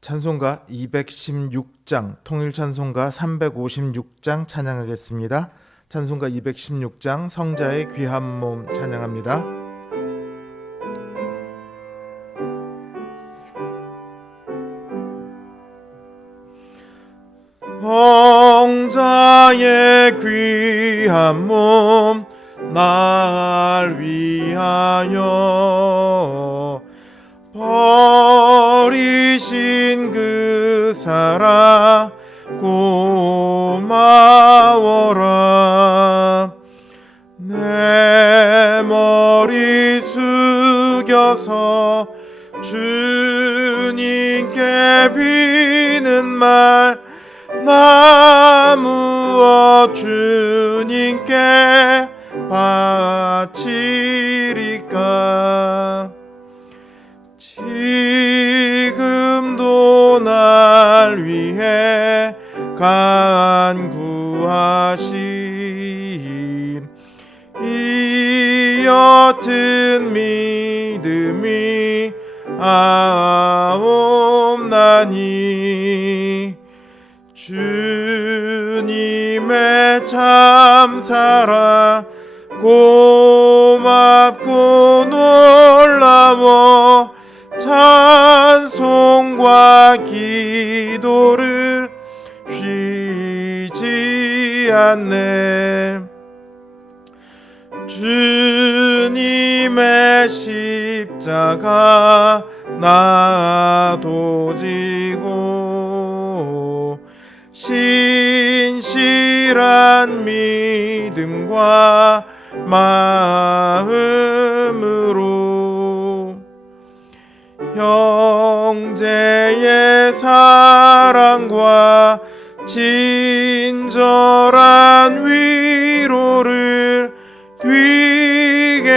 찬송가 216장, 통일찬송가 356장 찬양하겠습니다. 찬송가 216장 성자의 귀한 몸 찬양합니다. 성자의 귀한 몸 날 위하여 버리신 그 사랑 고마워라. 내 머리 숙여서 주님께 비는 말 나 무엇 주님께 바치리까. 지금도 날 위해 간구하심 이 옅은 믿음이 아옵나니. 주님의 참 사랑 고맙고 놀라워 찬송과 기도를 쉬지 않네. 주님의 십자가 나도 지고 신실한 믿음과 마음으로 형제의 사랑과 친절한 위로를 뒤게나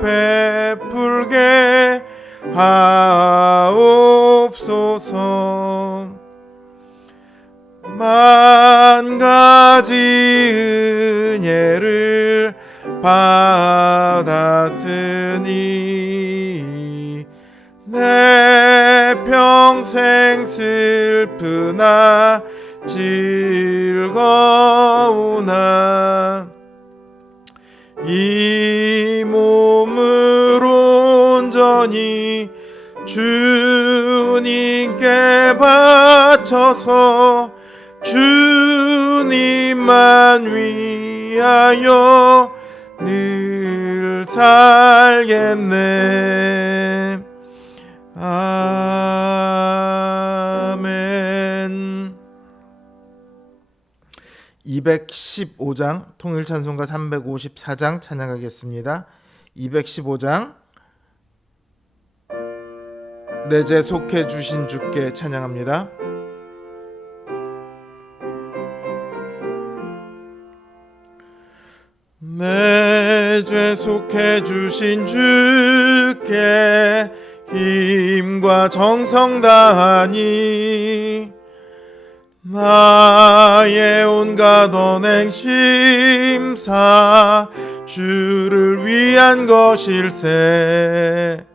베풀게 하옵소서. 만 가지 은혜를 받았으니 내 평생 슬프나 즐거우나 이 몸을 온전히 주님께 바쳐서 주님만 위하여 늘 살겠네. 아멘. 215장 통일찬송가 354장 찬양하겠습니다. 215장 내 죄 속해 주신 주께 찬양합니다. 내 죄 속해 주신 주께 힘과 정성 다하니 나의 온갖 언행 심사 주를 위한 것일세.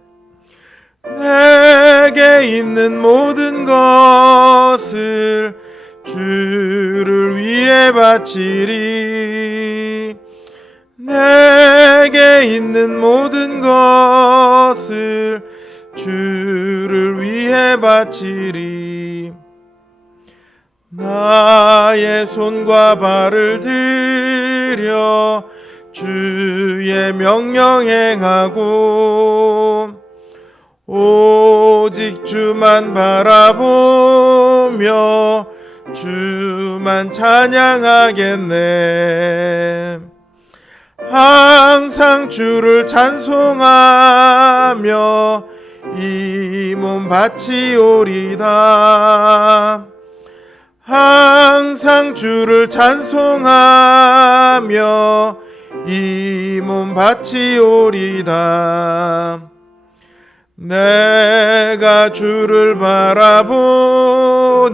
내게 있는 모든 것을 주를 위해 바치리. 내게 있는 모든 것을 주를 위해 바치리. 나의 손과 발을 들여 주의 명령 행하고 오직 주만 바라보며 주만 찬양하겠네. 항상 주를 찬송하며 이 몸 바치오리다. 항상 주를 찬송하며 이 몸 바치오리다. 내가 주를 바라보니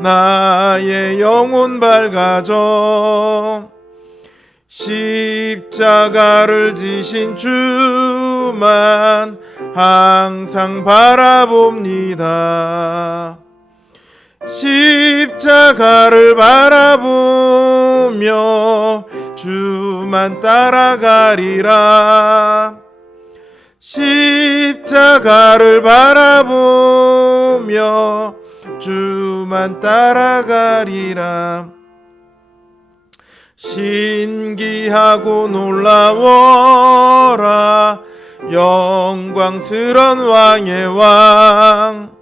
나의 영혼 밝아져. 십자가를 지신 주 주만 항상 바라봅니다. 십자가를 바라보며 주만 따라가리라. 십자가를 바라보며 주만 따라가리라. 신기하고 놀라워라 영광스런 왕의 왕.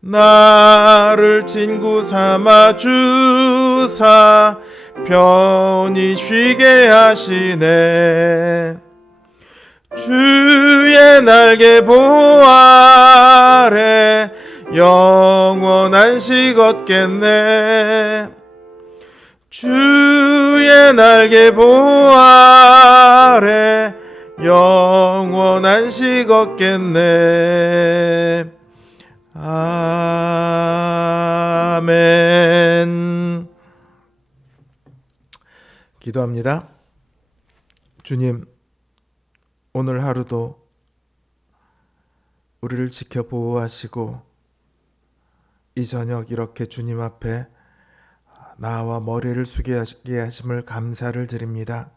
나를 친구 삼아 주사 편히 쉬게 하시네. 주의 날개 보호 아래 영원한 식 얻겠네. 주의 날개 보호 아래 영원한 식 얻겠네. 아멘. 기도합니다. 주님, 오늘 하루도 우리를 지켜 보호하시고 이 저녁 이렇게 주님 앞에 나와 머리를 숙이게 하심을 감사를 드립니다.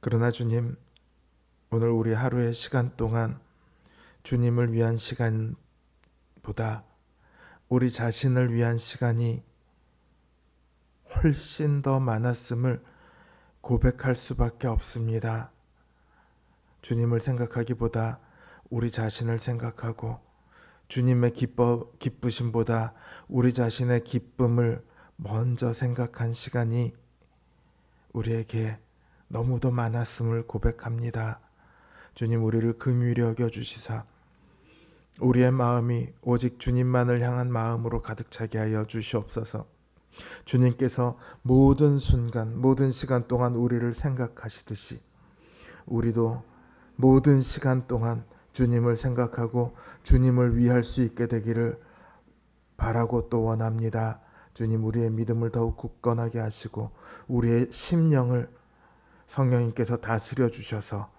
그러나 주님, 오늘 우리 하루의 시간 동안 주님을 위한 시간보다 우리 자신을 위한 시간이 훨씬 더 많았음을 고백할 수밖에 없습니다. 주님을 생각하기보다 우리 자신을 생각하고 주님의 기쁘심보다 우리 자신의 기쁨을 먼저 생각한 시간이 우리에게 너무도 많았음을 고백합니다. 주님, 우리를 긍휼히 여겨주시사 우리의 마음이 오직 주님만을 향한 마음으로 가득 차게 하여 주시옵소서. 주님께서 모든 순간 모든 시간 동안 우리를 생각하시듯이 우리도 모든 시간 동안 주님을 생각하고 주님을 위할 수 있게 되기를 바라고 또 원합니다. 주님, 우리의 믿음을 더욱 굳건하게 하시고 우리의 심령을 성령님께서 다스려 주셔서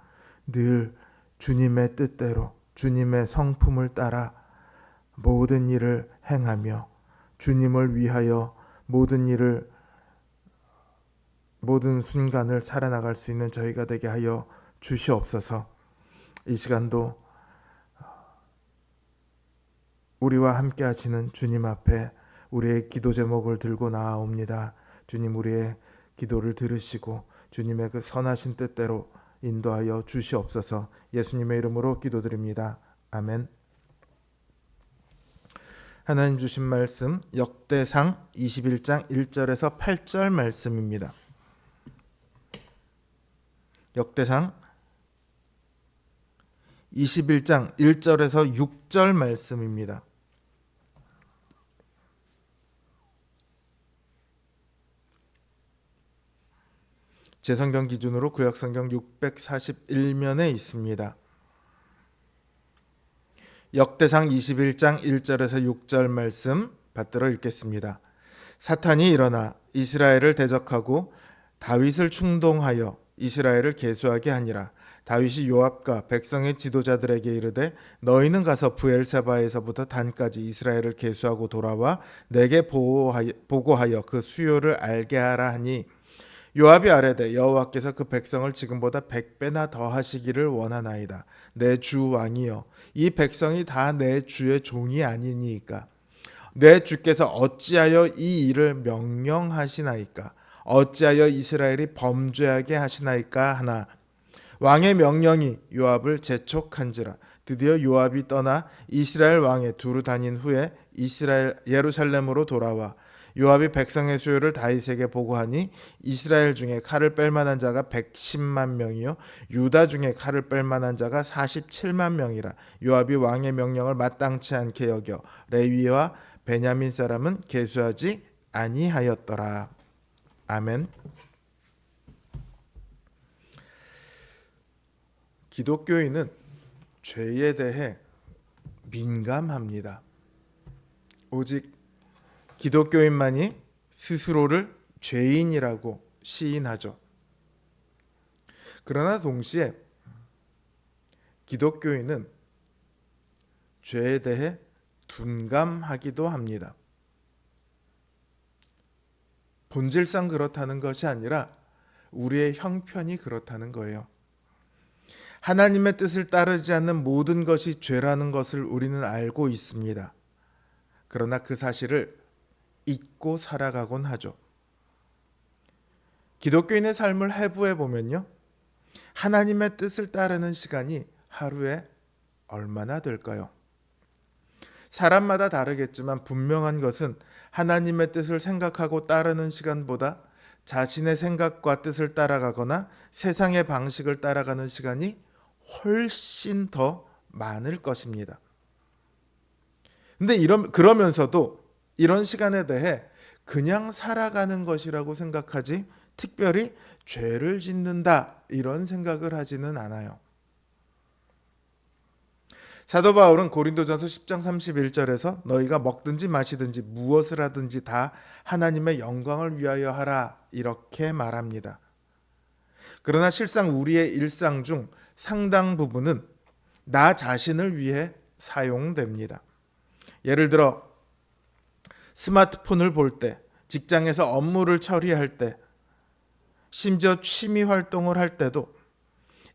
늘 주님의 뜻대로 주님의 성품을 따라 모든 일을 행하며 주님을 위하여 모든 순간을 살아나갈 수 있는 저희가 되게 하여 주시옵소서. 이 시간도 우리와 함께 하시는 주님 앞에 우리의 기도 제목을 들고 나아옵니다. 주님, 우리의 기도를 들으시고 주님의 그 선하신 뜻대로 인도하여 주시옵소서. 예수님의 이름으로 기도드립니다. 아멘. 하나님 주신 말씀 역대상 21장 1절에서 8절 말씀입니다. 역대상 21장 1절에서 6절 말씀입니다. 제 성경 기준으로 구약성경 641면에 있습니다. 역대상 21장 1절에서 6절 말씀 받들어 읽겠습니다. 사탄이 일어나 이스라엘을 대적하고 다윗을 충동하여 이스라엘을 계수하게 하니라. 다윗이 요압과 백성의 지도자들에게 이르되 너희는 가서 브엘세바에서부터 단까지 이스라엘을 계수하고 돌아와 내게 보고하여 그 수요를 알게 하라 하니 요압이 아뢰되 여호와께서 그 백성을 지금보다 100배나 더 하시기를 원하나이다. 내 주 왕이여, 이 백성이 다 내 주의 종이 아니니까 내 주께서 어찌하여 이 일을 명령하시나이까? 어찌하여 이스라엘이 범죄하게 하시나이까 하나 왕의 명령이 요압을 재촉한지라. 드디어 요압이 떠나 이스라엘 왕의 두루 다닌 후에 예루살렘으로 돌아와 요압이 백성의 수요를 다윗에게 보고하니 이스라엘 중에 칼을 뺄 만한 자가 110만 명이요 유다 중에 칼을 뺄 만한 자가 47만 명이라. 요압이 왕의 명령을 마땅치 않게 여겨 레위와 베냐민 사람은 계수하지 아니하였더라. 아멘. 기독교인은 죄에 대해 민감합니다. 오직 기독교인만이 스스로를 죄인이라고 시인하죠. 그러나 동시에 기독교인은 죄에 대해 둔감하기도 합니다. 본질상 그렇다는 것이 아니라 우리의 형편이 그렇다는 거예요. 하나님의 뜻을 따르지 않는 모든 것이 죄라는 것을 우리는 알고 있습니다. 그러나 그 사실을 잊고 살아가곤 하죠. 기독교인의 삶을 해부해 보면요, 하나님의 뜻을 따르는 시간이 하루에 얼마나 될까요? 사람마다 다르겠지만 분명한 것은 하나님의 뜻을 생각하고 따르는 시간보다 자신의 생각과 뜻을 따라가거나 세상의 방식을 따라가는 시간이 훨씬 더 많을 것입니다. 근데 그러면서도 이런 시간에 대해 그냥 살아가는 것이라고 생각하지 특별히 죄를 짓는다 이런 생각을 하지는 않아요. 사도 바울은 고린도전서 10장 31절에서 너희가 먹든지 마시든지 무엇을 하든지 다 하나님의 영광을 위하여 하라 이렇게 말합니다. 그러나 실상 우리의 일상 중 상당 부분은 나 자신을 위해 사용됩니다. 예를 들어 스마트폰을 볼 때, 직장에서 업무를 처리할 때, 심지어 취미 활동을 할 때도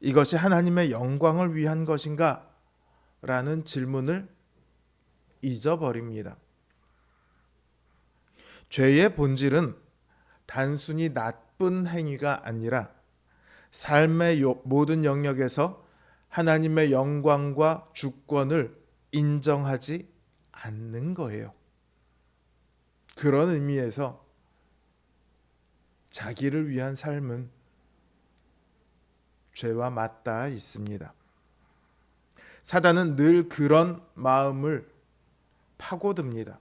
이것이 하나님의 영광을 위한 것인가? 라는 질문을 잊어버립니다. 죄의 본질은 단순히 나쁜 행위가 아니라 삶의 모든 영역에서 하나님의 영광과 주권을 인정하지 않는 거예요. 그런 의미에서 자기를 위한 삶은 죄와 맞닿아 있습니다. 사단은 늘 그런 마음을 파고듭니다.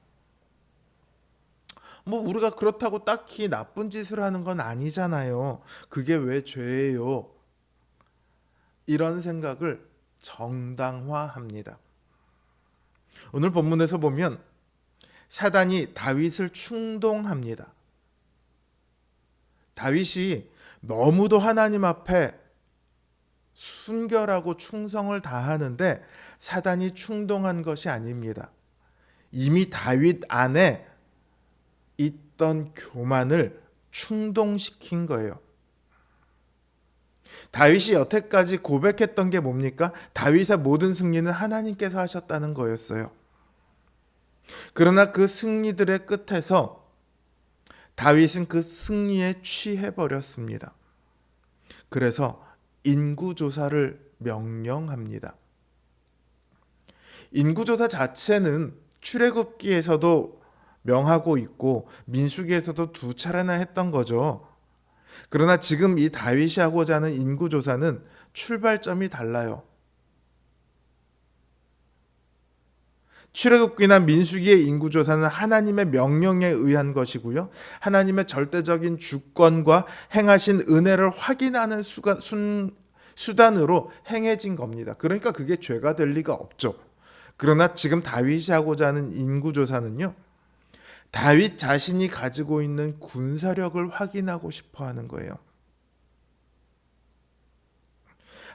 우리가 그렇다고 딱히 나쁜 짓을 하는 건 아니잖아요. 그게 왜 죄예요? 이런 생각을 정당화합니다. 오늘 본문에서 보면 사단이 다윗을 충동합니다. 다윗이 너무도 하나님 앞에 순결하고 충성을 다하는데 사단이 충동한 것이 아닙니다. 이미 다윗 안에 있던 교만을 충동시킨 거예요. 다윗이 여태까지 고백했던 게 뭡니까? 다윗의 모든 승리는 하나님께서 하셨다는 거였어요. 그러나 그 승리들의 끝에서 다윗은 그 승리에 취해버렸습니다. 그래서 인구조사를 명령합니다. 인구조사 자체는 출애굽기에서도 명하고 있고 민수기에서도 2차례나 했던 거죠. 그러나 지금 이 다윗이 하고자 하는 인구조사는 출발점이 달라요. 출애굽기나 민수기의 인구조사는 하나님의 명령에 의한 것이고요. 하나님의 절대적인 주권과 행하신 은혜를 확인하는 수단으로 행해진 겁니다. 그러니까 그게 죄가 될 리가 없죠. 그러나 지금 다윗이 하고자 하는 인구조사는요, 다윗 자신이 가지고 있는 군사력을 확인하고 싶어 하는 거예요.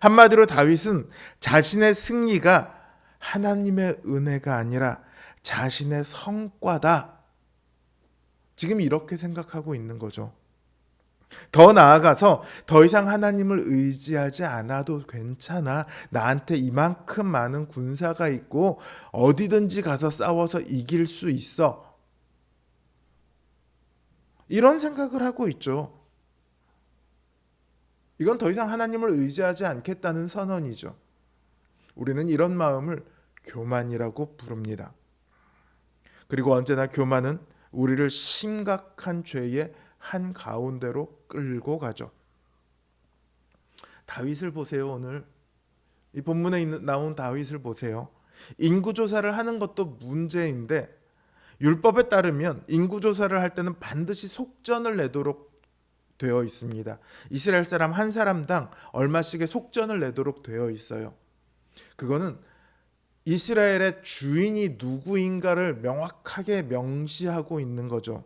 한마디로 다윗은 자신의 승리가 하나님의 은혜가 아니라 자신의 성과다. 지금 이렇게 생각하고 있는 거죠. 더 나아가서 더 이상 하나님을 의지하지 않아도 괜찮아. 나한테 이만큼 많은 군사가 있고 어디든지 가서 싸워서 이길 수 있어. 이런 생각을 하고 있죠. 이건 더 이상 하나님을 의지하지 않겠다는 선언이죠. 우리는 이런 마음을 교만이라고 부릅니다. 그리고 언제나 교만은 우리를 심각한 죄의 한 가운데로 끌고 가죠. 다윗을 보세요. 오늘 이 본문에 나온 다윗을 보세요. 인구조사를 하는 것도 문제인데 율법에 따르면 인구조사를 할 때는 반드시 속전을 내도록 되어 있습니다. 이스라엘 사람 한 사람당 얼마씩의 속전을 내도록 되어 있어요. 그거는 이스라엘의 주인이 누구인가를 명확하게 명시하고 있는 거죠.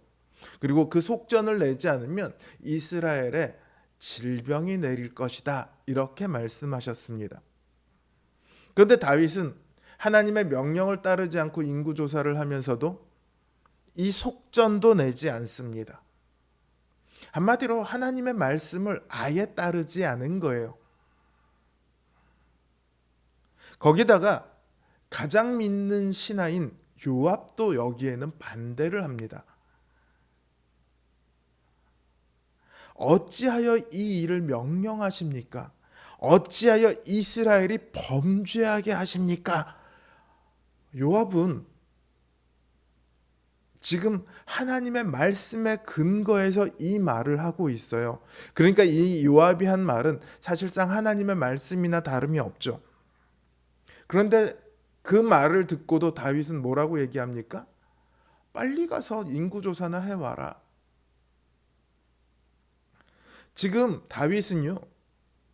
그리고 그 속전을 내지 않으면 이스라엘에 질병이 내릴 것이다. 이렇게 말씀하셨습니다. 그런데 다윗은 하나님의 명령을 따르지 않고 인구조사를 하면서도 이 속전도 내지 않습니다. 한마디로 하나님의 말씀을 아예 따르지 않은 거예요. 거기다가 가장 믿는 신하인 요압도 여기에는 반대를 합니다. 어찌하여 이 일을 명령하십니까? 어찌하여 이스라엘이 범죄하게 하십니까? 요압은 지금 하나님의 말씀에 근거해서 이 말을 하고 있어요. 그러니까 이 요압이 한 말은 사실상 하나님의 말씀이나 다름이 없죠. 그런데 그 말을 듣고도 다윗은 뭐라고 얘기합니까? 빨리 가서 인구조사나 해와라. 지금 다윗은요,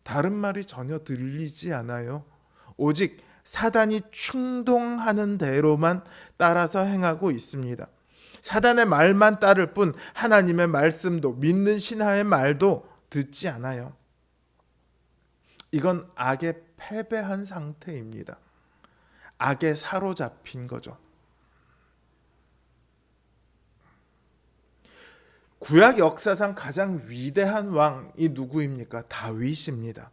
다른 말이 전혀 들리지 않아요. 오직 사단이 충동하는 대로만 따라서 행하고 있습니다. 사단의 말만 따를 뿐 하나님의 말씀도 믿는 신하의 말도 듣지 않아요. 이건 악에 패배한 상태입니다. 악에 사로잡힌 거죠. 구약 역사상 가장 위대한 왕이 누구입니까? 다윗입니다.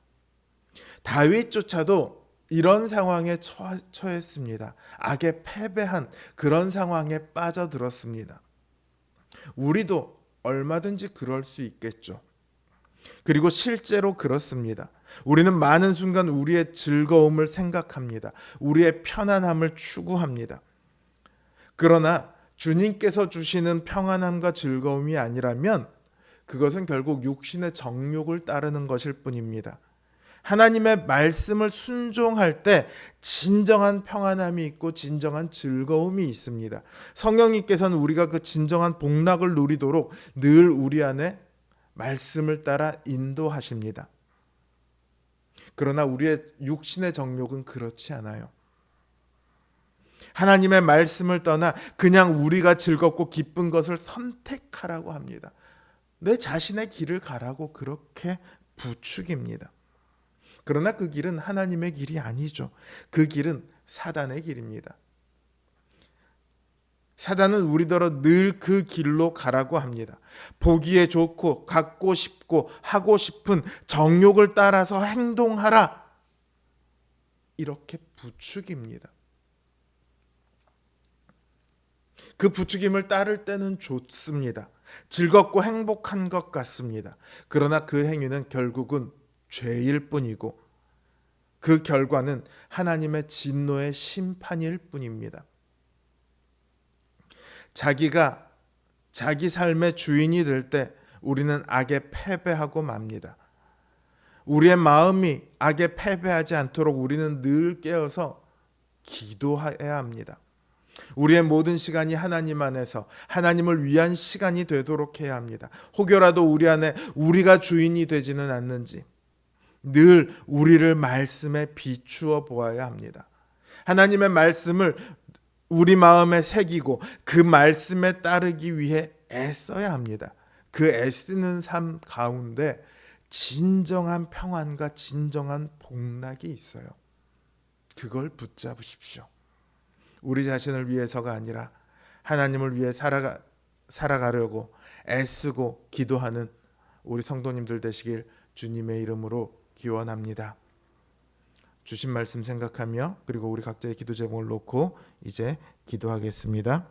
다윗조차도 이런 상황에 처했습니다. 악에 패배한 그런 상황에 빠져들었습니다. 우리도 얼마든지 그럴 수 있겠죠. 그리고 실제로 그렇습니다. 우리는 많은 순간 우리의 즐거움을 생각합니다. 우리의 편안함을 추구합니다. 그러나 주님께서 주시는 평안함과 즐거움이 아니라면 그것은 결국 육신의 정욕을 따르는 것일 뿐입니다. 하나님의 말씀을 순종할 때 진정한 평안함이 있고 진정한 즐거움이 있습니다. 성령님께서는 우리가 그 진정한 복락을 누리도록 늘 우리 안에 말씀을 따라 인도하십니다. 그러나 우리의 육신의 정욕은 그렇지 않아요. 하나님의 말씀을 떠나 그냥 우리가 즐겁고 기쁜 것을 선택하라고 합니다. 내 자신의 길을 가라고 그렇게 부추깁니다. 그러나 그 길은 하나님의 길이 아니죠. 그 길은 사단의 길입니다. 사단은 우리더러 늘 그 길로 가라고 합니다. 보기에 좋고 갖고 싶고 하고 싶은 정욕을 따라서 행동하라. 이렇게 부추깁니다. 그 부추김을 따를 때는 좋습니다. 즐겁고 행복한 것 같습니다. 그러나 그 행위는 결국은 죄일 뿐이고 그 결과는 하나님의 진노의 심판일 뿐입니다. 자기가 자기 삶의 주인이 될 때 우리는 악에 패배하고 맙니다. 우리의 마음이 악에 패배하지 않도록 우리는 늘 깨어서 기도해야 합니다. 우리의 모든 시간이 하나님 안에서 하나님을 위한 시간이 되도록 해야 합니다. 혹여라도 우리 안에 우리가 주인이 되지는 않는지 늘 우리를 말씀에 비추어 보아야 합니다. 하나님의 말씀을 우리 마음에 새기고 그 말씀에 따르기 위해 애써야 합니다. 그 애쓰는 삶 가운데 진정한 평안과 진정한 복락이 있어요. 그걸 붙잡으십시오. 우리 자신을 위해서가 아니라 하나님을 위해 살아가려고 애쓰고 기도하는 우리 성도님들 되시길 주님의 이름으로 기원합니다. 주신 말씀 생각하며 그리고 우리 각자의 기도 제목을 놓고 이제 기도하겠습니다.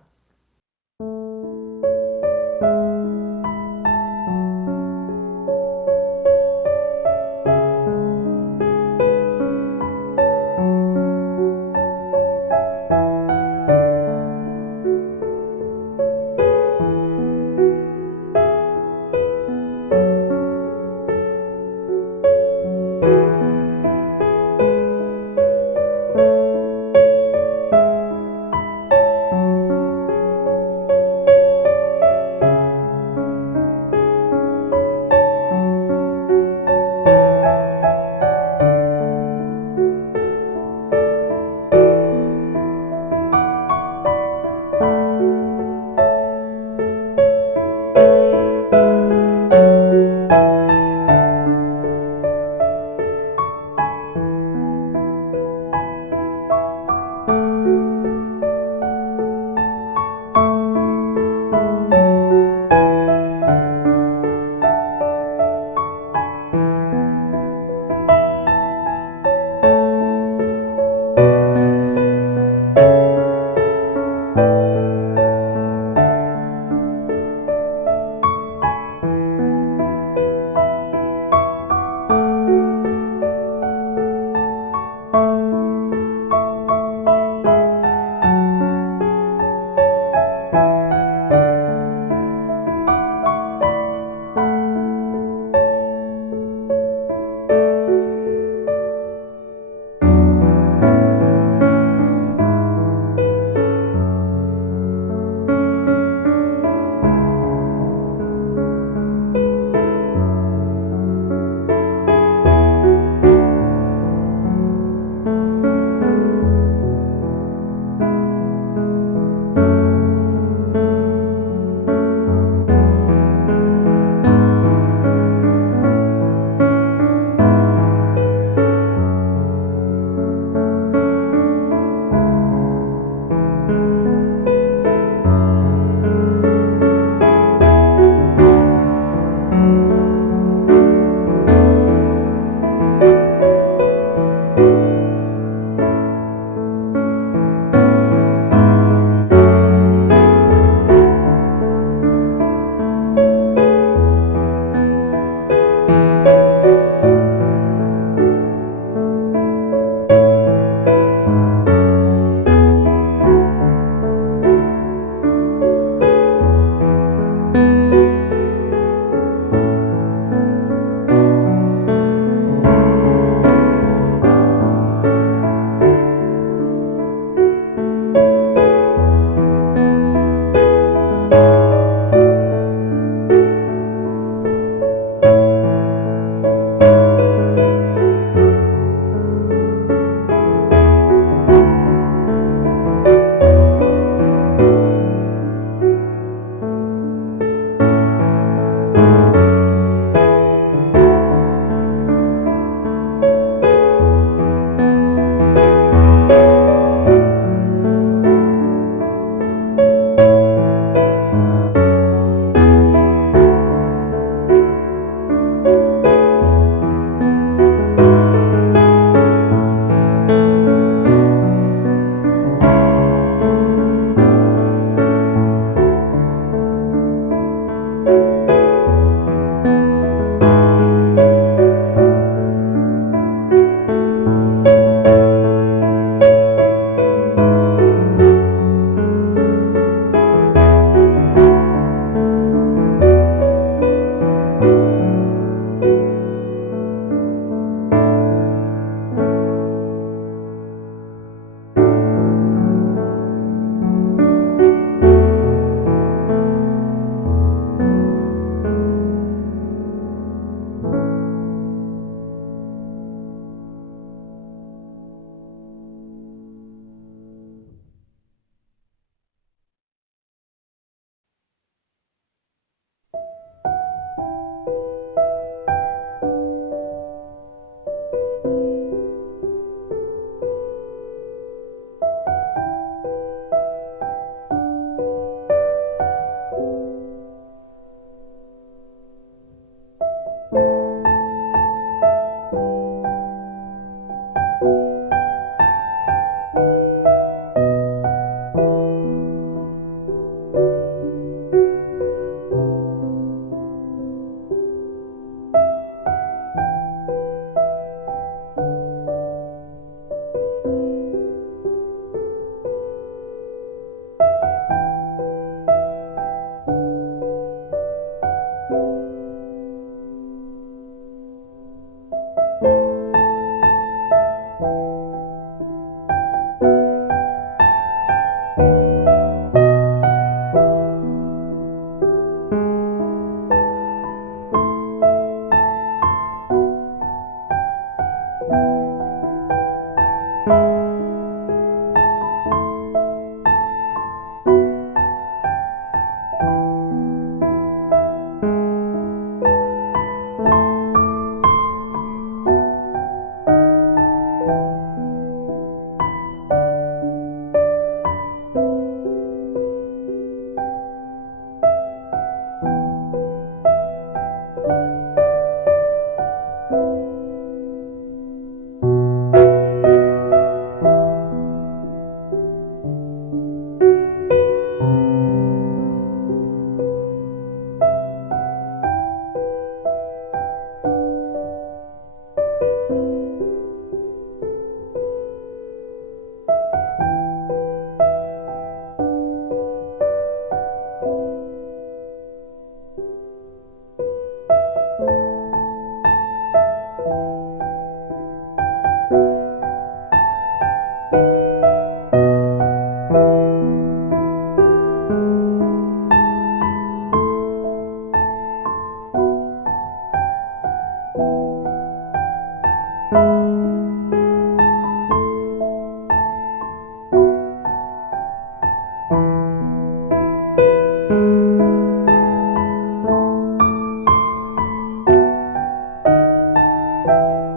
음.